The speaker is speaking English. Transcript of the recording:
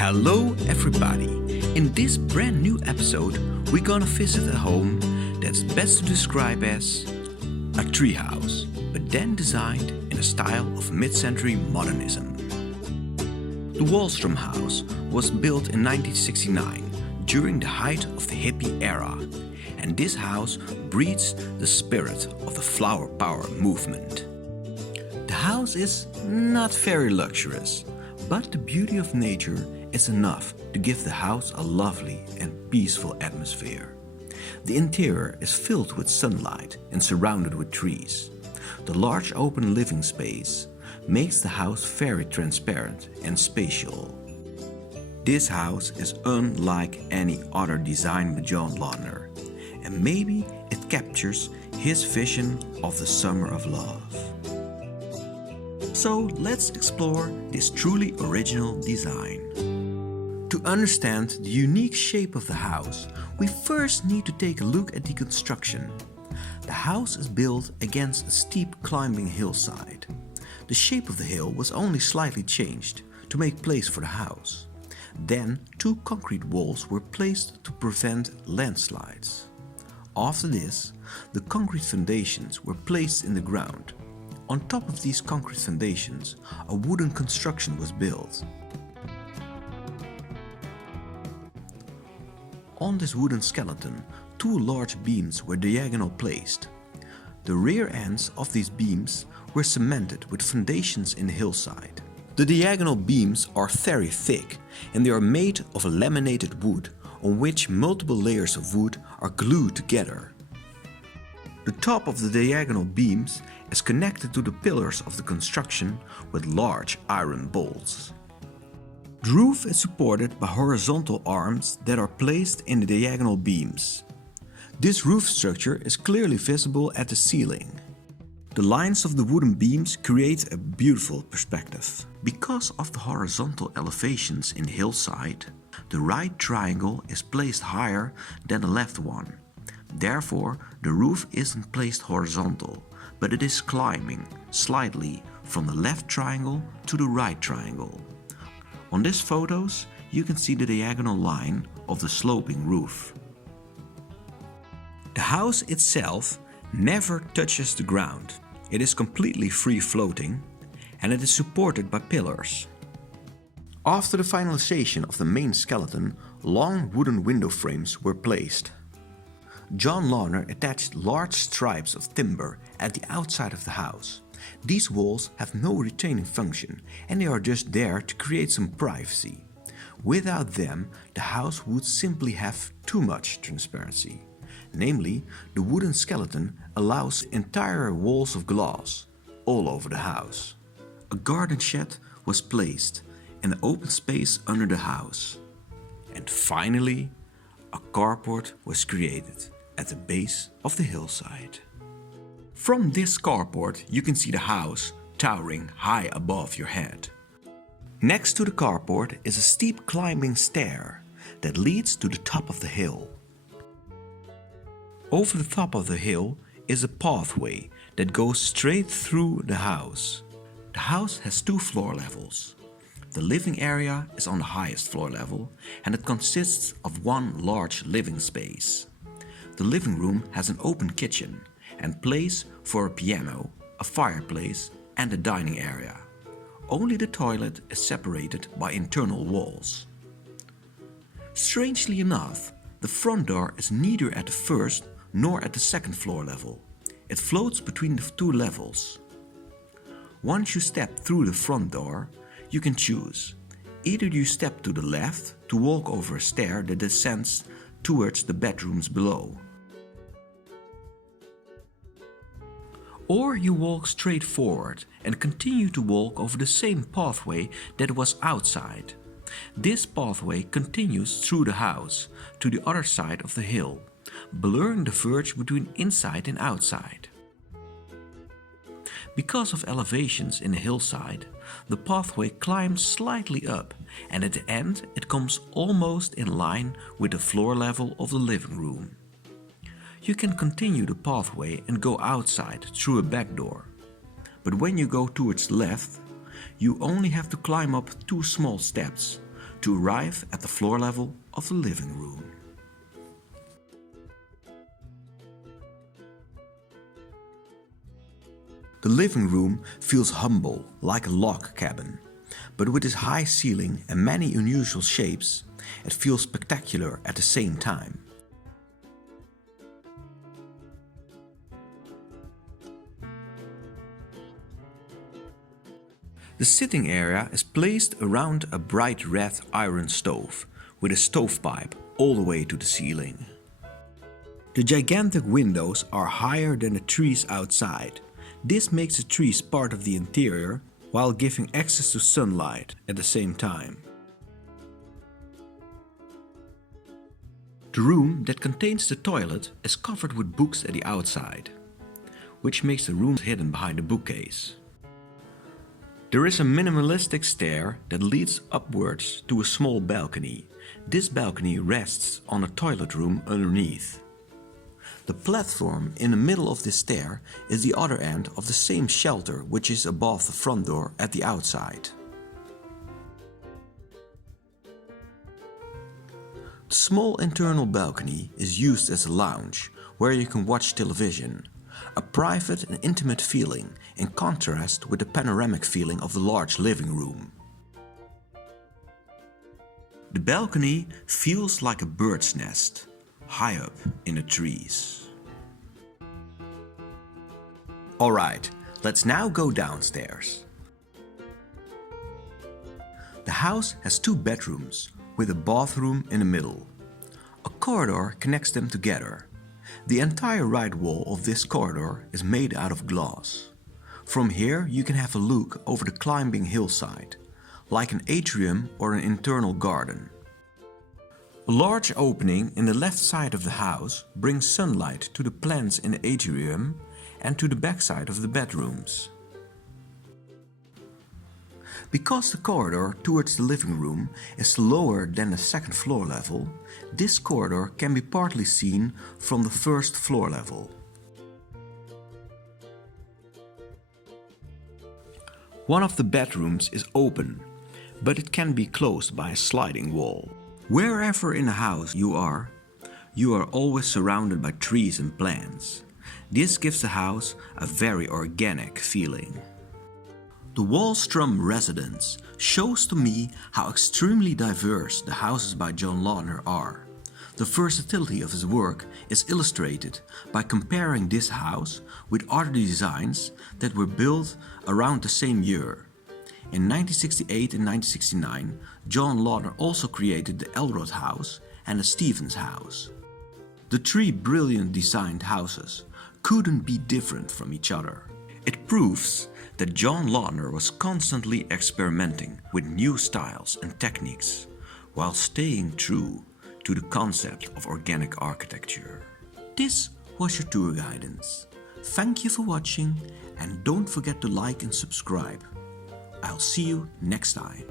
Hello everybody! In this brand new episode we're gonna visit a home that's best to describe as a treehouse, but then designed in a style of mid-century modernism. The Walstrom House was built in 1969 during the height of the hippie era, and this house breathes the spirit of the flower power movement. The house is not very luxurious, but the beauty of nature is enough to give the house a lovely and peaceful atmosphere. The interior is filled with sunlight and surrounded with trees. The large open living space makes the house very transparent and spatial. This house is unlike any other design by John Lautner, and maybe it captures his vision of the summer of love. So let's explore this truly original design. To understand the unique shape of the house, we first need to take a look at the construction. The house is built against a steep climbing hillside. The shape of the hill was only slightly changed to make place for the house. Then two concrete walls were placed to prevent landslides. After this, the concrete foundations were placed in the ground. On top of these concrete foundations, a wooden construction was built. On this wooden skeleton, two large beams were diagonal placed. The rear ends of these beams were cemented with foundations in the hillside. The diagonal beams are very thick and they are made of a laminated wood on which multiple layers of wood are glued together. The top of the diagonal beams is connected to the pillars of the construction with large iron bolts. The roof is supported by horizontal arms that are placed in the diagonal beams. This roof structure is clearly visible at the ceiling. The lines of the wooden beams create a beautiful perspective. Because of the horizontal elevations in the hillside, the right triangle is placed higher than the left one. Therefore, the roof isn't placed horizontal, but it is climbing slightly from the left triangle to the right triangle. On these photos, you can see the diagonal line of the sloping roof. The house itself never touches the ground. It is completely free floating and it is supported by pillars. After the finalization of the main skeleton, long wooden window frames were placed. John Lautner attached large stripes of timber at the outside of the house. These walls have no retaining function and they are just there to create some privacy. Without them, the house would simply have too much transparency. Namely, the wooden skeleton allows entire walls of glass all over the house. A garden shed was placed in the open space under the house. And finally, a carport was created at the base of the hillside. From this carport you can see the house towering high above your head. Next to the carport is a steep climbing stair that leads to the top of the hill. Over the top of the hill is a pathway that goes straight through the house. The house has two floor levels. The living area is on the highest floor level and it consists of one large living space. The living room has an open kitchen and place for a piano, a fireplace and a dining area. Only the toilet is separated by internal walls. Strangely enough, the front door is neither at the first nor at the second floor level. It floats between the two levels. Once you step through the front door, you can choose. Either you step to the left to walk over a stair that descends towards the bedrooms below. Or you walk straight forward and continue to walk over the same pathway that was outside. This pathway continues through the house to the other side of the hill, blurring the verge between inside and outside. Because of elevations in the hillside, the pathway climbs slightly up and at the end it comes almost in line with the floor level of the living room. You can continue the pathway and go outside through a back door. But when you go towards the left, you only have to climb up two small steps to arrive at the floor level of the living room. The living room feels humble, like a log cabin, but with its high ceiling and many unusual shapes, it feels spectacular at the same time. The sitting area is placed around a bright red iron stove, with a stovepipe all the way to the ceiling. The gigantic windows are higher than the trees outside. This makes the trees part of the interior, while giving access to sunlight at the same time. The room that contains the toilet is covered with books at the outside, which makes the room hidden behind a bookcase. There is a minimalistic stair that leads upwards to a small balcony. This balcony rests on a toilet room underneath. The platform in the middle of this stair is the other end of the same shelter which is above the front door at the outside. The small internal balcony is used as a lounge where you can watch television, a private and intimate feeling in contrast with the panoramic feeling of the large living room. The balcony feels like a bird's nest, high up in the trees. Alright, let's now go downstairs. The house has 2 bedrooms with a bathroom in the middle. A corridor connects them together. The entire right wall of this corridor is made out of glass. From here you can have a look over the climbing hillside, like an atrium or an internal garden. A large opening in the left side of the house brings sunlight to the plants in the atrium and to the backside of the bedrooms. Because the corridor towards the living room is lower than the second floor level, this corridor can be partly seen from the first floor level. One of the bedrooms is open, but it can be closed by a sliding wall. Wherever in the house you are always surrounded by trees and plants. This gives the house a very organic feeling. The Walstrom residence shows to me how extremely diverse the houses by John Lautner are. The versatility of his work is illustrated by comparing this house with other designs that were built around the same year. In 1968 and 1969, John Lautner also created the Elrod House and the Stevens House. The 3 brilliant designed houses couldn't be different from each other. It proves that John Lautner was constantly experimenting with new styles and techniques while staying true to the concept of organic architecture. This was your tour guidance. Thank you for watching and don't forget to like and subscribe. I'll see you next time.